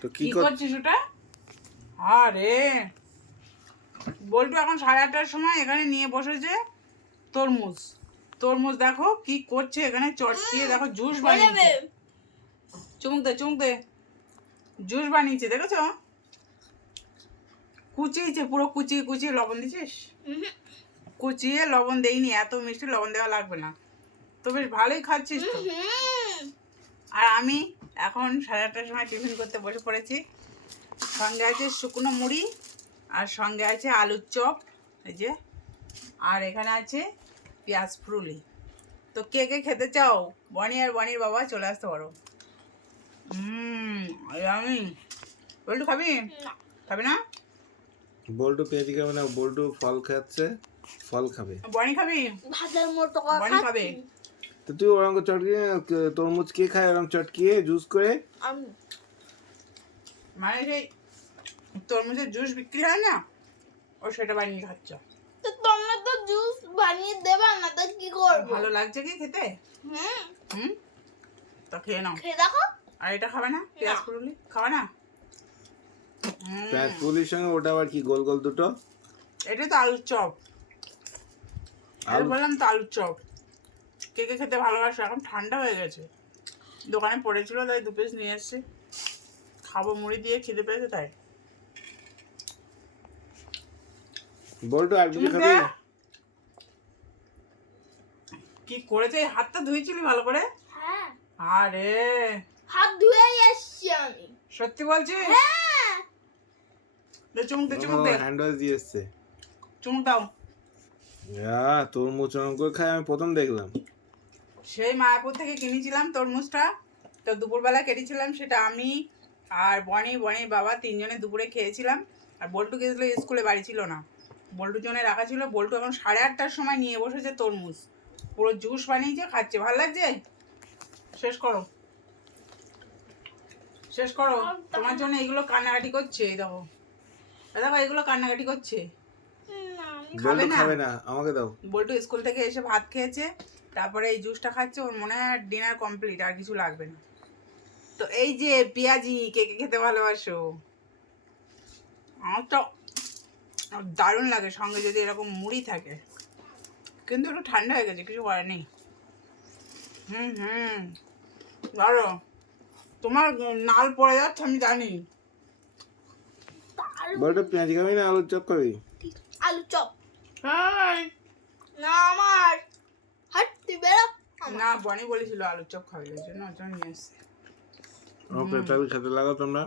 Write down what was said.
তো কি করছিস ওটা? আরে বল্টু এখন সাড়ে আটটার সময় এখানে নিয়ে বসেছে তরমুজ। তরমুজ দেখো কি করছে এখানে চটকিয়ে দেখো জুস বানিয়েছে। চুমুক দে চুমুক দে। জুস বানিয়েছে দেখেছ? কুচিয়েছে পুরো কুচিয়ে কুচিয়ে লবণ দিছিস কুচিয়ে লবণ দেইনি এত মিষ্টি লবণ দেওয়া লাগবে না। তো বেশ ভালোই খাচ্ছিস তো। আর আমি এখন সাড়ে আটটার সময় টিফিন করতে বসে পড়েছি। সঙ্গে আছে শুকনো মুড়ি আর সঙ্গে আছে আলুর চপ এই যে। আর এখানে আছে পেঁয়াজ ফুরুলি। তো কে কে খেতে চাও? বনি আর বনির বাবা চলে আসতে পারো। হুম আমি বলটু খাবি? খাবি না? বল্টু পেঁয়াজি খাবে না বল্টু ফল খাচ্ছে ফল খাবে। বনি খাবি? ভাতের মতো বনি খাবে? তো তুই ওরকম করে চটকিয়ে ক- তরমুজ কে খায় ওরকম চটকিয়ে জুস করে? আমি মানে সেই তরমুজের জুস বিক্রি হয় না? ও সেটা বানিয়ে খাচ্ছ। তো তোমরা তো জুস বানিয়ে দেবা না তো কি করব? ভালো লাগছে কি খেতে? হুম। হুম? তো খেয়ে নাও। খেয়ে দেখো। আর এটা খাবে না? পেঁয়াজ পুরুলি খাবে না? পেঁয়াজ পুলির সঙ্গে ওটা আবার কি গোল গোল দুটো? এটা তো আলুর চপ। বললাম তো আলুর চপ। কে কে খেতে ভালোবাসে এখন ঠান্ডা হয়ে গেছে। দোকানে পড়েছিল তাই দু পিস নিয়ে এসেছি। খাব মুড়ি দিয়ে খিদে পেয়েছে তাই। খাবি? কি করেছে? হাতটা ধুয়েছিলি ভালো করে? হ্যাঁ। আরে। হাত ধুয়েই এসছি আমি। সত্যি বলছিস? হ্যাঁ। দে চুমুক দে চুমুক দে। হ্যান্ড ওয়াশ দিয়ে এসছে। চুমুক দাও। হ্যাঁ তরমুজ ওরকম করে খায় আমি প্রথম দেখলাম। সেই মায়াপুর থেকে কিনেছিলাম তরমুজটা। তো দুপুরবেলা কেটেছিলাম সেটা আমি আর বনি বনি বাবা তিনজনে দুপুরে খেয়েছিলাম। আর বল্টু গেছিল স্কুলে বাড়ি ছিল না। বল্টুর জন্য রাখা ছিল। বল্টু এখন সাড়ে আটটার সময় নিয়ে বসেছে তরমুজ। পুরো জুস বানিয়েছে খাচ্ছে। ভালো লাগছে? শেষ করো। শেষ করো। তোমার জন্য এগুলো কান্নাকাটি করছে এই দেখো। দেখো এগুলো কান্নাকাটি করছে। খাবে না? খাবে না আমাকে দাও। বল্টু স্কুল থেকে এসে ভাত খেয়েছে। তারপরে এই জুসটা খাচ্ছে ওর মনে হয় ডিনার কমপ্লিট আর কিছু লাগবে না। তো এই যে পেঁয়াজি কে কে খেতে ভালোবাসো? আমার তো দারুণ লাগে সঙ্গে যদি এরকম মুড়ি থাকে। কিন্তু একটু ঠান্ডা হয়ে গেছে কিছু করার নেই। হুম হুম। ধরো তোমার নাল পড়ে যাচ্ছে আমি জানি। বল্টু পেঁয়াজি খাবি না আলুর চপ খাবি? আলু চপ। হাই না আমার। না বনি বলেছিল আলুর চপ খাবে জন্য ওর জন্য নিয়ে আসছি। ও তাহলে খেতে লাগো তোমরা।